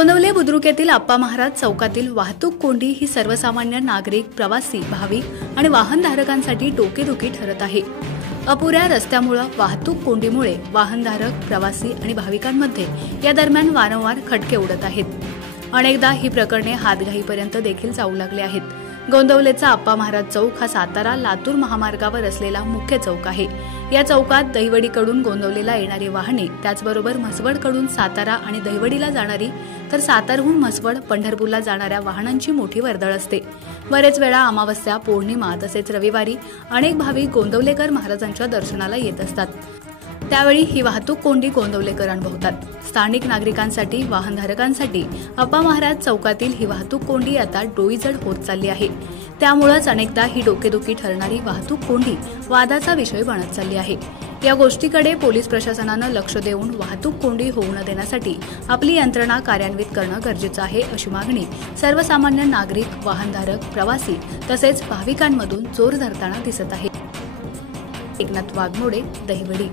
गोंदवले बुद्रुक येथील आप्पा महाराज चौकातील वाहतूक कोंडी ही सर्वसामान्य नागरिक, प्रवासी, भाविक आणि वाहनधारकांसाठी डोकेदुखी ठरत आहे। अपुऱ्या रस्त्यामुळे वाहतूक कोंडीमुळे वाहनधारक, प्रवासी आणि भाविकांमध्ये या दरम्यान वारंवार खटके उडत आहेत। अनेकदा ही प्रकरणे हातघाईपर्यंत देखील जाऊ लागले आहेत। गोंदवलेचा आप्पा महाराज चौक हा सातारा लातूर महामार्गावर असलेला मुख्य चौक आहे। या चौकात दहिवडीकडून गोंदवलेला येणारी वाहने, त्याचबरोबर म्हसवडकडून सातारा आणि दहिवडीला जाणारी, तर सातारहून म्हसवड, पंढरपूरला जाणाऱ्या वाहनांची मोठी वर्दळ असते। बरेच वेळा अमावस्या, पौर्णिमा तसेच रविवारी अनेक भाविक गोंदवलेकर महाराजांच्या दर्शनाला येत असतात। त्यावेळी ही वाहतूक कोंडी गोंदवलेकर अनुभवतात। स्थानिक नागरिकांसाठी, वाहनधारकांसाठी आप्पा महाराज चौकातील ही वाहतूक कोंडी आता डोईजड होत चालली आहे। त्यामुळेच अनेकदा ही डोकेदुखी ठरणारी वाहतूक कोंडी वादाचा विषय बनत चालली आहे। या गोष्टीकडे पोलीस प्रशासनाने लक्ष देऊन वाहतूक कोंडी होऊ न देण्यासाठी आपली यंत्रणा कार्यान्वित करणं गरजेचं आहे, अशी मागणी सर्वसामान्य नागरिक, वाहनधारक, प्रवासी तसेच भाविकांमधून जोर धरताना दिसत आहे। एकनाथ वाघमोडे, दहिवडी।